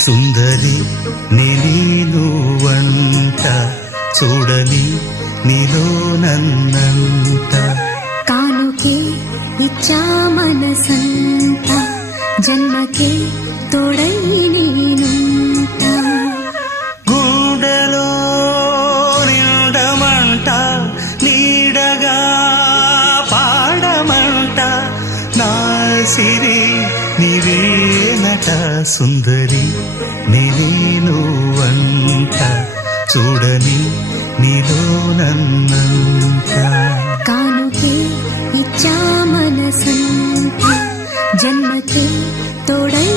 సుందరి నేను వంట చూడని నీలో నన్నంత కానుకే ఇచ్చా మనసంత జన్మకే తోడై నేనుంట గుండెలో నిండమంట నీడగా పాడమంట నా సిరి నీవేనట సుందరి నేను వంట చూడని నీలో నన్నంత కానుకే ఇచ్చా మనసంత జన్మకే తోడై